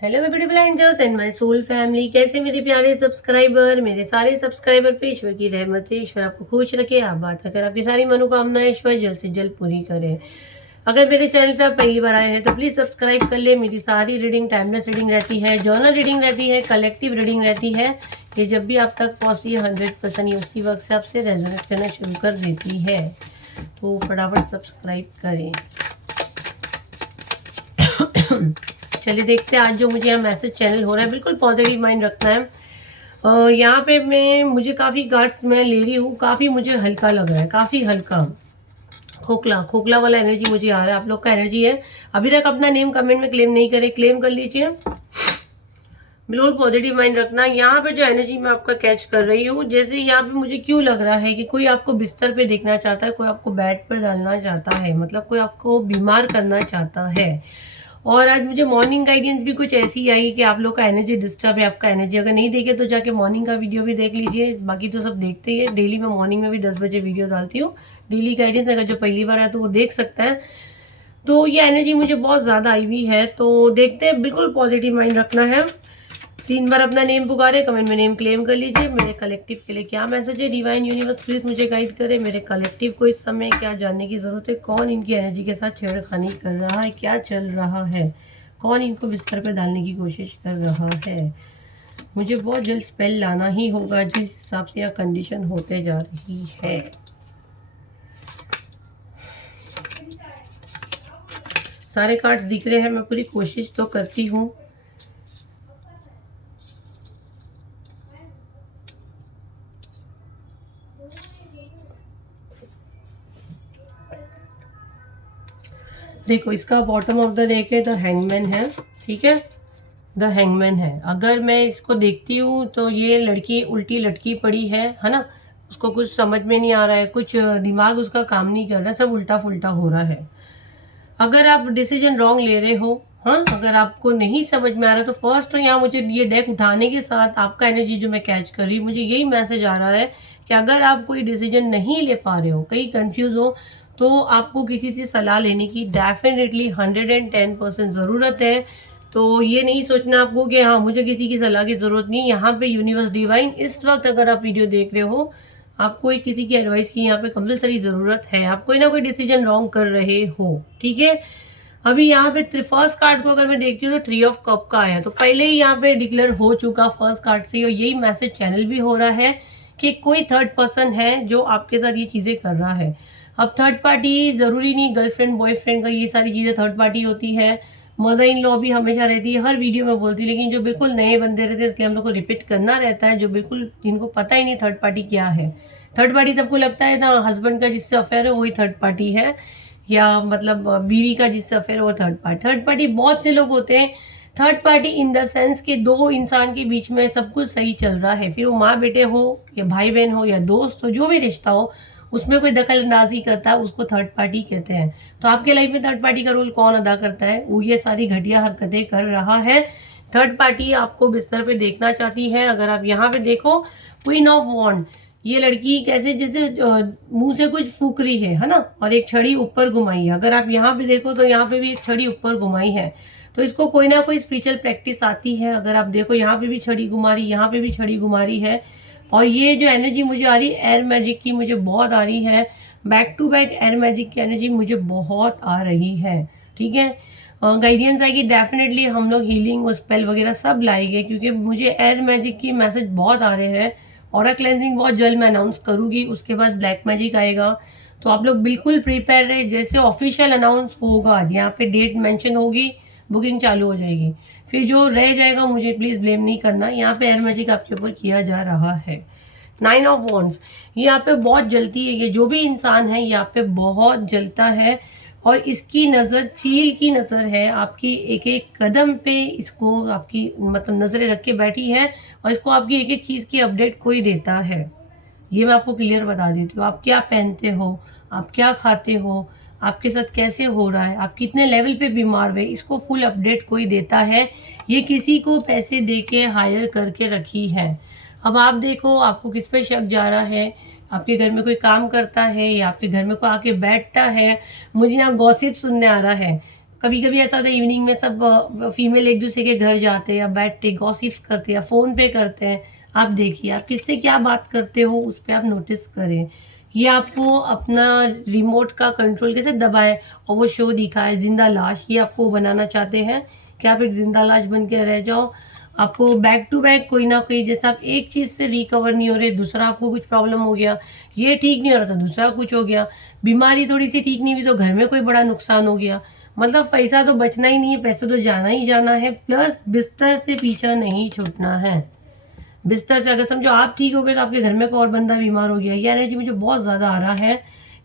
Hello मेरे beautiful angels and my soul family. कैसे मेरे प्यारे सब्सक्राइबर, मेरे सारे सब्सक्राइबर पे ईश्वर की रहमत है। ईश्वर आपको खुश रखे, आप बात रखें, आपकी सारी मनोकामनाएं ईश्वर जल्द से जल्द पूरी करे। अगर मेरे चैनल पे आप पहली बार आए हैं तो प्लीज़ सब्सक्राइब कर ले। मेरी सारी रीडिंग टाइमलेस रीडिंग रहती है, जर्नल रीडिंग रहती है, कलेक्टिव रीडिंग रहती है। ये जब भी आप तक पहुँचती है 100% ये उसी वक्त से आपसे रेजोनेट करना शुरू कर देती है। तो फटाफट सब्सक्राइब करें। चलिए देखते हैं आज जो मुझे यहाँ मैसेज चैनल हो रहा है। बिल्कुल पॉजिटिव माइंड रखना है। यहाँ पे मुझे काफ़ी कार्ड्स मैं ले रही हूँ, काफ़ी मुझे हल्का लग रहा है, काफ़ी हल्का खोखला खोखला वाला एनर्जी मुझे आ रहा है। आप लोग का एनर्जी है। अभी तक अपना नेम कमेंट में क्लेम नहीं करे, क्लेम कर लीजिए। बिल्कुल पॉजिटिव माइंड रखना। यहाँ पे जो एनर्जी मैं आपका कैच कर रही हूँ, जैसे यहाँ पे मुझे क्यों लग रहा है कि कोई आपको बिस्तर पे देखना चाहता है, कोई आपको बेड पर डालना चाहता है, मतलब कोई आपको बीमार करना चाहता है। और आज मुझे मॉर्निंग गाइडेंस भी कुछ ऐसी आई कि आप लोग का एनर्जी डिस्टर्ब है। आपका एनर्जी अगर नहीं देखे तो जाके मॉर्निंग का वीडियो भी देख लीजिए, बाकी तो सब देखते ही है। डेली मैं मॉर्निंग में भी 10 बजे वीडियो डालती हूँ डेली गाइडेंस। अगर जो पहली बार है तो वो देख सकता है। तो ये एनर्जी मुझे बहुत ज़्यादा आई हुई है, तो देखते हैं। बिल्कुल पॉजिटिव माइंड रखना है। 3 बार अपना नेम पुकारे, कमेंट में नेम क्लेम कर लीजिए। मेरे कलेक्टिव के लिए क्या मैसेज है? डिवाइन यूनिवर्स प्लीज मुझे गाइड करे। मेरे कलेक्टिव को इस समय क्या जानने की जरूरत है? कौन इनकी एनर्जी के साथ छेड़खानी कर रहा है? क्या चल रहा है? कौन इनको बिस्तर पर डालने की कोशिश कर रहा है? मुझे बहुत जल्द स्पेल लाना ही होगा जिस हिसाब से यह कंडीशन होते जा रही है। सारे कार्ड्स दिख रहे हैं, मैं पूरी कोशिश तो करती हूँ। देखो, इसका बॉटम ऑफ द डेक है, द हैंगमैन है। ठीक है, द हैंगमैन है। अगर मैं इसको देखती हूँ तो ये लड़की उल्टी लटकी पड़ी है ना। उसको कुछ समझ में नहीं आ रहा है, कुछ दिमाग उसका काम नहीं कर रहा, सब उल्टा फुल्टा हो रहा है। अगर आप डिसीजन रॉन्ग ले रहे हो, हाँ, अगर आपको नहीं समझ में आ रहा तो फर्स्ट तो यहाँ मुझे ये डेक उठाने के साथ आपका एनर्जी जो मैं कैच कर रही हूँ, मुझे यही मैसेज आ रहा है कि अगर आप कोई डिसीजन नहीं ले पा रहे हो, कहीं कंफ्यूज हो, तो आपको किसी से सलाह लेने की डेफिनेटली 110% ज़रूरत है। तो ये नहीं सोचना आपको कि हाँ मुझे किसी की सलाह की ज़रूरत नहीं। यहाँ पे यूनिवर्स डिवाइन इस वक्त अगर आप वीडियो देख रहे हो, आपको एक किसी की एडवाइस की यहाँ पे कंपलसरी ज़रूरत है। आप कोई ना कोई डिसीजन रॉन्ग कर रहे हो। ठीक है, अभी यहाँ पे फर्स्ट कार्ड को अगर मैं देखती हूँ तो 3 ऑफ कप का आया, तो पहले ही यहाँ पे डिक्लेयर हो चुका फर्स्ट कार्ड से। और यही मैसेज चैनल भी हो रहा है कि कोई थर्ड पर्सन है जो आपके साथ ये चीज़ें कर रहा है। अब थर्ड पार्टी ज़रूरी नहीं गर्लफ्रेंड बॉयफ्रेंड का, ये सारी चीज़ें थर्ड पार्टी होती है। मदर इन लॉ भी हमेशा रहती है, हर वीडियो में बोलती है। लेकिन जो बिल्कुल नए बंदे रहते हैं इसलिए हम लोग को रिपीट करना रहता है, जो बिल्कुल जिनको पता ही नहीं थर्ड पार्टी क्या है। थर्ड पार्टी सबको लगता है ना हस्बैंड का जिससे अफेयर है वही थर्ड पार्टी है, या मतलब बीवी का जिससे अफेयर है वो थर्ड पार्टी। थर्ड पार्टी बहुत से लोग होते हैं। Third party in the sense के दो इंसान के बीच में सब कुछ सही चल रहा है, फिर वो माँ बेटे हो या भाई बहन हो या दोस्त हो, जो भी रिश्ता हो उसमें कोई दखल अंदाजी करता है उसको थर्ड पार्टी कहते हैं। तो आपके लाइफ में थर्ड पार्टी का रोल कौन अदा करता है? वो ये सारी घटिया हरकतें कर रहा है। थर्ड पार्टी आपको बिस्तर पे देखना चाहती है। अगर आप यहाँ पे देखो, क्वीन ऑफ वॉन्ड, ये लड़की कैसे जैसे मुंह से कुछ फूक रही है ना, और एक छड़ी ऊपर घुमाई है। अगर आप यहाँ पे देखो तो यहाँ पे भी एक छड़ी ऊपर घुमाई है, तो इसको कोई ना कोई स्पिरिचुअल प्रैक्टिस आती है। अगर आप देखो यहाँ पे भी छड़ी घुमा रही, यहाँ पे भी छड़ी घुमा रही है। और ये जो एनर्जी मुझे आ रही है एयर मैजिक की, मुझे बहुत आ रही है। Back to back air magic की एनर्जी मुझे बहुत आ रही है। ठीक है, गाइडेंस आएगी डेफिनेटली। हम लोग हीलिंग और स्पेल वगैरह सब लाएंगे, क्योंकि मुझे एयर मैजिक की मैसेज बहुत आ रहे हैं। और क्लेंजिंग बहुत जल्द मैं अनाउंस करूंगी, उसके बाद ब्लैक मैजिक आएगा। तो आप लोग बिल्कुल प्रिपेयर रहे, जैसे ऑफिशियल अनाउंस होगा यहाँ पे डेट मेंशन होगी, बुकिंग चालू हो जाएगी। फिर जो रह जाएगा मुझे प्लीज़ ब्लेम नहीं करना। यहाँ पे एयर मैजिक आपके ऊपर किया जा रहा है। 9 ऑफ वॉन्ड्स, ये यहाँ पे बहुत जलती है। ये जो भी इंसान है यहाँ पे बहुत जलता है, और इसकी नज़र चील की नज़र है आपकी एक एक कदम पे। इसको आपकी मतलब नज़रें रख के बैठी है, और इसको आपकी एक एक चीज़ की अपडेट कोई देता है। ये मैं आपको क्लियर बता देती हूँ। आप क्या पहनते हो, आप क्या खाते हो, आपके साथ कैसे हो रहा है, आप कितने लेवल पे बीमार हुए, इसको फुल अपडेट कोई देता है। ये किसी को पैसे दे के हायर करके रखी है। अब आप देखो आपको किस पे शक जा रहा है। आपके घर में कोई काम करता है या आपके घर में कोई आके बैठता है? मुझे यहाँ गॉसिप सुनने आ रहा है। कभी कभी ऐसा होता है इवनिंग में सब फीमेल एक दूसरे के घर जाते हैं या बैठते गॉसिप्स करते हैं, फ़ोन पे करते हैं। आप देखिए आप किससे क्या बात करते हो, उस पर आप नोटिस करें। ये आपको अपना रिमोट का कंट्रोल कैसे दबाए और वो शो दिखाए जिंदा लाश, ये आपको बनाना चाहते हैं कि आप एक जिंदा लाश बन के रह जाओ। आपको बैक टू बैक कोई ना कोई, जैसे आप एक चीज़ से रिकवर नहीं हो रहे, दूसरा आपको कुछ प्रॉब्लम हो गया, ये ठीक नहीं हो रहा था दूसरा कुछ हो गया, बीमारी थोड़ी सी ठीक नहीं हुई तो घर में कोई बड़ा नुकसान हो गया। मतलब पैसा तो बचना ही नहीं है, पैसे तो जाना ही जाना है, प्लस बिस्तर से पीछा नहीं छूटना है। बिस्तर से अगर समझो आप ठीक हो गए तो आपके घर में कोई और बंदा बीमार हो गया, ये एनर्जी मुझे बहुत ज़्यादा आ रहा है,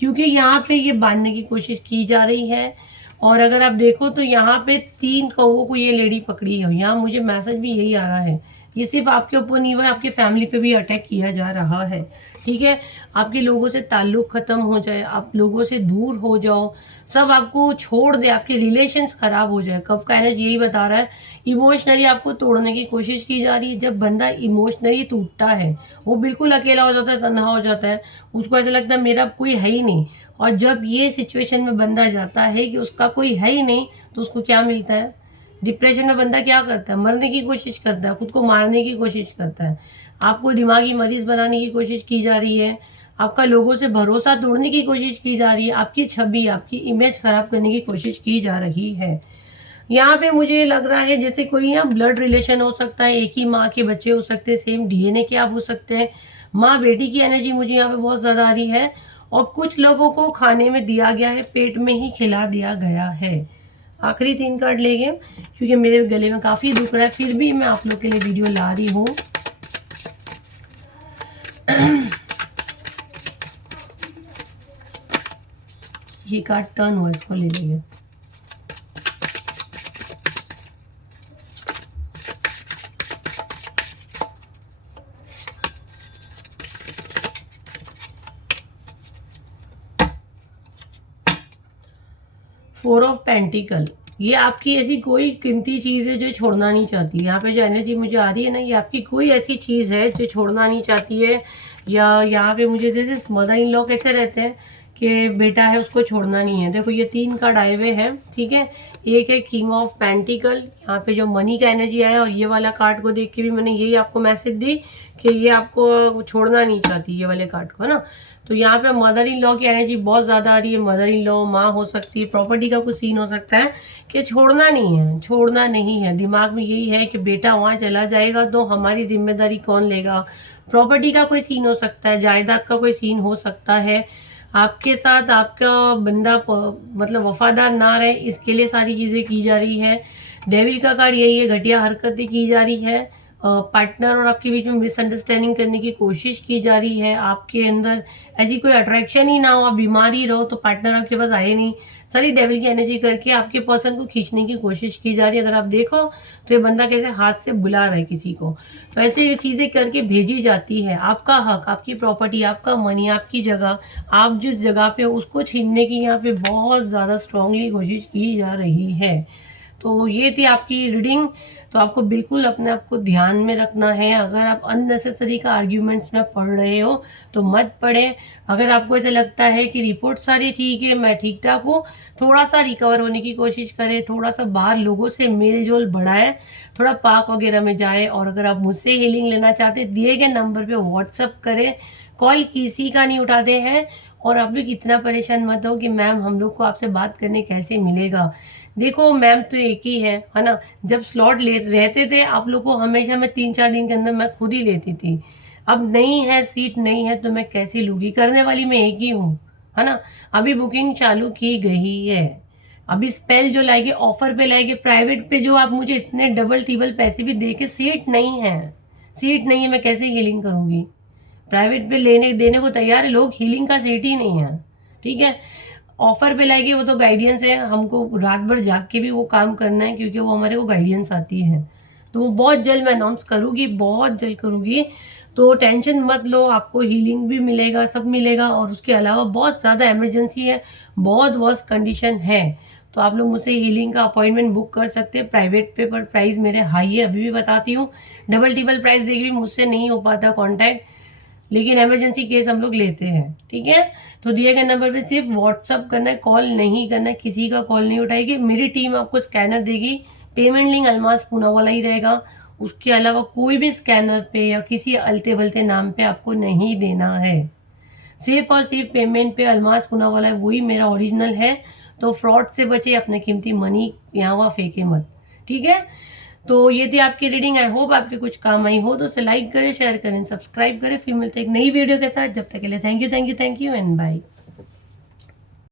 क्योंकि यहाँ पे ये बांधने की कोशिश की जा रही है। और अगर आप देखो तो यहाँ पे 3 कौवों को ये लेडी पकड़ी है, यहाँ मुझे मैसेज भी यही आ रहा है। ये सिर्फ आपके ऊपर नहीं हुआ है, आपके फैमिली पे भी अटैक किया जा रहा है। ठीक है, आपके लोगों से ताल्लुक ख़त्म हो जाए, आप लोगों से दूर हो जाओ, सब आपको छोड़ दे, आपके रिलेशंस ख़राब हो जाए। कब का एनर्जी यही बता रहा है, इमोशनली आपको तोड़ने की कोशिश की जा रही है। जब बंदा इमोशनली टूटता है, वो बिल्कुल अकेला हो जाता है, तन्हा हो जाता है, उसको ऐसा लगता है मेरा कोई है ही नहीं। और जब ये सिचुएशन में बंदा जाता है कि उसका कोई है ही नहीं, तो उसको क्या मिलता है? डिप्रेशन में बंदा क्या करता है? मरने की कोशिश करता है, खुद को मारने की कोशिश करता है। आपको दिमागी मरीज बनाने की कोशिश की जा रही है, आपका लोगों से भरोसा तोड़ने की कोशिश की जा रही है, आपकी छवि, आपकी इमेज खराब करने की कोशिश की जा रही है। यहाँ पे मुझे लग रहा है जैसे कोई यहाँ ब्लड रिलेशन हो सकता है, एक ही माँ के बच्चे हो सकते हैं, सेम डीएनए के आप हो सकते हैं। माँ बेटी की एनर्जी मुझे यहाँ पे बहुत ज़्यादा आ रही है। और कुछ लोगों को खाने में दिया गया है, पेट में ही खिला दिया गया है। आखिरी 3 कार्ड ले गए, क्योंकि मेरे गले में काफ़ी दुख रहा है, फिर भी मैं आप लोग के लिए वीडियो ला रही हूँ। ये कार्ड टर्न हुआ, इसको ले लेंगे। फोर ऑफ पेंटिकल, ये आपकी ऐसी कोई कीमती चीज़ है जो छोड़ना नहीं चाहती। यहाँ पे जो एनर्जी मुझे आ रही है ना, ये आपकी कोई ऐसी चीज़ है जो छोड़ना नहीं चाहती है। या यहाँ पे मुझे जैसे मदर इन लॉ कैसे रहते हैं कि बेटा है उसको छोड़ना नहीं है। देखो ये 3 कार्ड आए हुए हैं, ठीक है। एक है किंग ऑफ पेंटिकल, यहाँ पे जो मनी का एनर्जी आया, और ये वाला कार्ड को देख के भी मैंने यही आपको मैसेज दी कि ये आपको छोड़ना नहीं चाहती, ये वाले कार्ड को, है ना। तो यहाँ पे मदर इन लॉ की एनर्जी बहुत ज़्यादा आ रही है। मदर इन लॉ, माँ हो सकती है, प्रॉपर्टी का कुछ सीन हो सकता है कि छोड़ना नहीं है, छोड़ना नहीं है। दिमाग में यही है कि बेटा वहाँ चला जाएगा तो हमारी जिम्मेदारी कौन लेगा। प्रॉपर्टी का कोई सीन हो सकता है, जायदाद का कोई सीन हो सकता है। आपके साथ आपका बंदा मतलब वफादार ना रहे, इसके लिए सारी चीज़ें की जा रही है। डेविल का कार्ड यही है, घटिया हरकतें की जा रही है। पार्टनर और आपके बीच में मिसअंडरस्टैंडिंग करने की कोशिश की जा रही है। आपके अंदर ऐसी कोई अट्रैक्शन ही ना हो, आप बीमार ही रहो तो पार्टनर आपके पास आए नहीं। सारी डेविल की एनर्जी करके आपके पर्सन को खींचने की कोशिश की जा रही है। अगर आप देखो तो ये बंदा कैसे हाथ से बुला रहा है किसी को, तो ऐसे चीज़ें करके भेजी जाती है। आपका हक, आपकी प्रॉपर्टी, आपका मनी, आपकी जगह, आप जिस जगह पे हो उसको छीनने की यहाँ पे बहुत ज़्यादा स्ट्रांगली कोशिश की जा रही है। तो ये थी आपकी रीडिंग। तो आपको बिल्कुल अपने आप को ध्यान में रखना है। अगर आप अननेसेसरी का आर्ग्यूमेंट्स में पढ़ रहे हो तो मत पढ़ें। अगर आपको ऐसा लगता है कि रिपोर्ट सारी ठीक है, मैं ठीक ठाक हूँ, थोड़ा सा रिकवर होने की कोशिश करें, थोड़ा सा बाहर लोगों से मेल जोल बढ़ाएं, थोड़ा पार्क वगैरह में जाएं। और अगर आप मुझसे हीलिंग लेना चाहते हैं, दिए गए नंबर पे व्हाट्सअप करें। कॉल किसी का नहीं उठाते हैं। और आप लोग इतना परेशान मत हो कि मैम हम लोग को आपसे बात करने कैसे मिलेगा। देखो मैम तो एक ही है ना। जब स्लॉट ले रहते थे आप लोग को, हमेशा मैं 3-4 दिन के अंदर मैं खुद ही लेती थी। अब नहीं है, सीट नहीं है तो मैं कैसे लूँगी, करने वाली मैं एक ही हूँ, है ना। अभी बुकिंग चालू की गई है, अभी स्पेल जो लाएंगे ऑफर पे लाएंगे, प्राइवेट पे जो आप मुझे इतने डबल टिबल पैसे भी दे के, सीट नहीं है, सीट नहीं है, मैं कैसे हीलिंग करूँगी। प्राइवेट पे लेने देने को तैयार है लोग, हीलिंग का सीट ही नहीं है, ठीक है। ऑफर पे लाएगी वो तो गाइडेंस है, हमको रात भर जाग के भी वो काम करना है, क्योंकि वो हमारे को गाइडेंस आती है। तो वो बहुत जल्द मैं अनाउंस करूँगी, बहुत जल्द करूँगी। तो टेंशन मत लो, आपको हीलिंग भी मिलेगा, सब मिलेगा। और उसके अलावा बहुत ज़्यादा इमरजेंसी है, बहुत वर्स्ट कंडीशन है, तो आप लोग मुझसे हीलिंग का अपॉइंटमेंट बुक कर सकते हैं प्राइवेट पे। पर प्राइस मेरे हाई है, अभी भी बताती हूँ, डबल टिबल प्राइस देके भी मुझसे नहीं हो पाता कॉन्टैक्ट। लेकिन इमरजेंसी केस हम लोग लेते हैं, ठीक है। तो दिए गए नंबर पे सिर्फ व्हाट्सअप करना है, कॉल नहीं करना है, किसी का कॉल नहीं उठाएगी। मेरी टीम आपको स्कैनर देगी, पेमेंट लिंक अल्मास पूनावाला ही रहेगा, उसके अलावा कोई भी स्कैनर पे या किसी अलते वलते नाम पे आपको नहीं देना है। सिर्फ और सिर्फ पेमेंट पे अल्मास पूनावाला है, वही मेरा ओरिजिनल है। तो फ्रॉड से बचे, अपने कीमती मनी यहाँ वहाँ फेंके मत, ठीक है। तो ये थी आपकी रीडिंग, आई होप आपके कुछ काम आई हो। तो उसे लाइक करें, शेयर करें, सब्सक्राइब करें। फिर मिलते हैं एक नई वीडियो के साथ। जब तक के लिए थैंक यू एंड बाय।